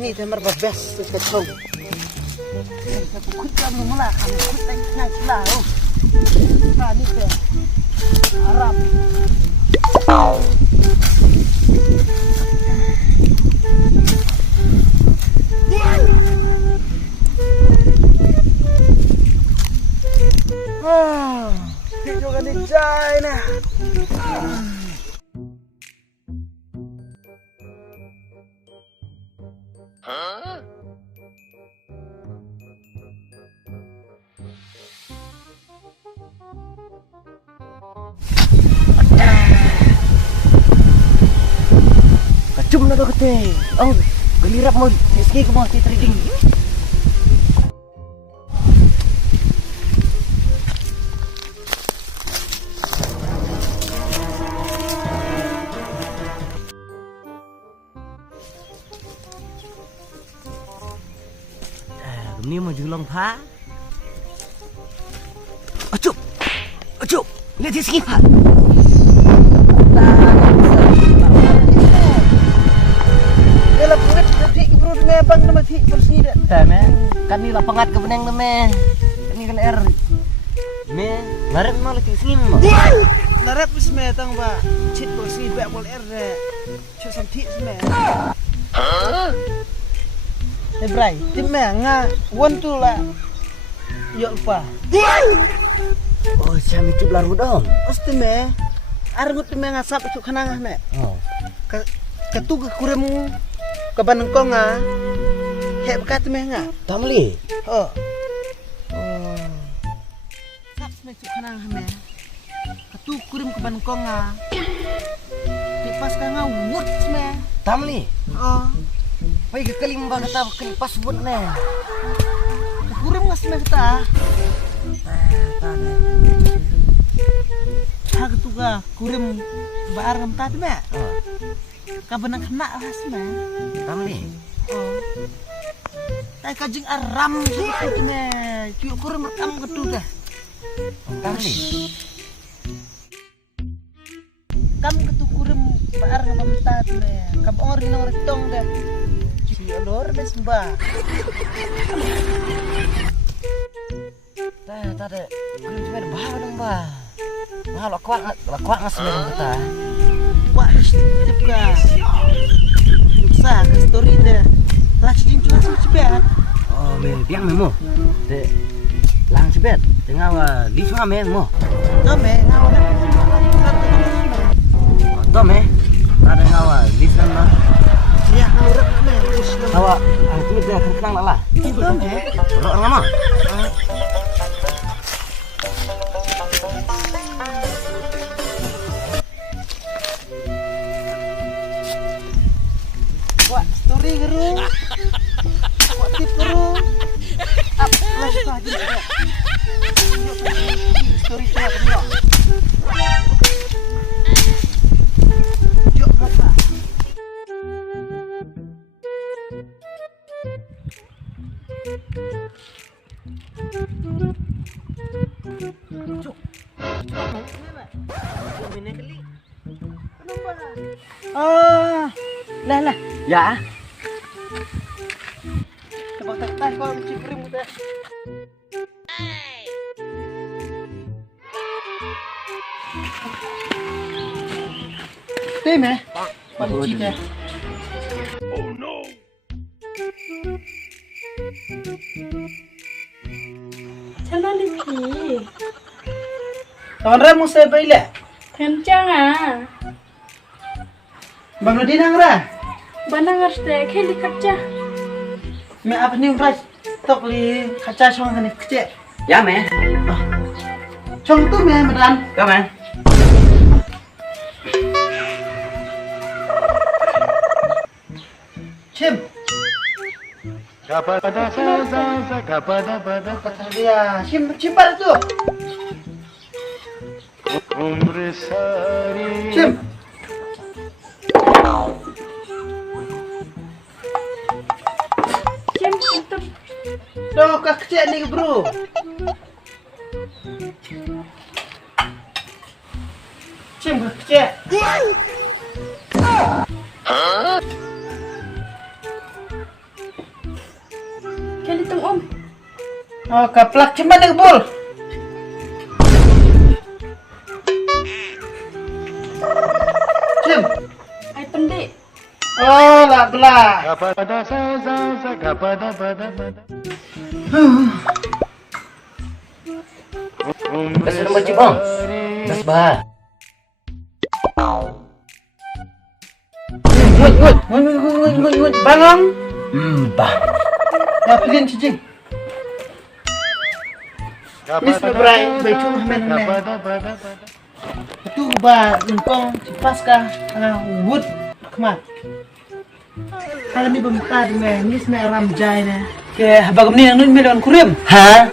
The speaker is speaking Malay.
Ni dia merba best tu kacau. Aku kut kamu mula, kamu kut lagi nak celah. Ni dia Arab. Kita juga ni jai nah. Kacum na kate. Oh, galirap mo. Sige ko mo trading. Ni mau julang pa. Acup. Lihat di sini, Pak. Bela pengat mati bro dengan bang nama ti bersih dah. Dah meh. Kan ni lah pengat ke benang meh. Ini kan air. Meh, larat mau lagi sini mah. Larat bis meh tang ba. Cit bersih bak bol air dah. Cuk samti meh. Bray, tim meh nga won tu lah. Yok pa. Oh, siam itu laru dong. Osti meh. Argut meh ngasap itu kanang meh. Oh. Ketu ke kuremu ke Banengkong ah. Hek bekat meh nga. Tamli. Oh. Sap meh itu kanang meh. Ketu kurem ke Banengkong ah. Pas ka nga wut meh. Tamli. Oh. Pai ke kelim ba kata kel pas bun ne. Kurang ngas me kata. Hak tu ga kurang baar ngam tat me. Ka benang kena has me. Tamli. Oh. Tai kajing aram gitu me. Ciu kurang rekam ketu dah. Tamli. Kam ketu kurang baar ngam tat me. Kam ori nang retong dah. Lor bes mbak. Tade, kulit cuma bawa dong mbak. Nah, lakuak ngas mereka kita. Wah, istirahat juga. Luksa, ke story deh. Lagi cincin langsung cepet. Oh, biang memo. De, langsung cepet. Tengah di sungai memo. Tome, ngawal. Tome, ada ngawal di sana. Ya, ngurut me. Awak, itu dia kenang lah. Belum ya? Rok lama. Wah, story geru. Wah, tip geru. Up, flash aja. Story tu apa? Yuk, apa? Lah. Ya. Coba tak kau ciprim kita. Tem eh? Panci deh. Oh no. Chana liki. Kawan Ram mesti baile. Kencang ah. Bang di nang ra. Banang arste kheli kacha. मैं अपनी उम्र तक ली खच्चा छोंग हने खच्चे Ya me, छोंग तो मैं Madan come on. Kata dia, simpan itu. Sim. Sim, tutup. Tuh, kecil nih bro. Sim, kecil. Kali tung om. Oh, kaplak cuman nih bul. Sim. Ay pendi. Oh, lah belah. Basta naman si Bang. Das bah. Wait, bangang. Bah. Pilih cicing. Mis berai, becu men. Itu ba, engkong cipaska, wood kemat. Kalau ni bemtar me, mis me ram jai ne. Ke bagam ni yang nun melon kurim. Ha?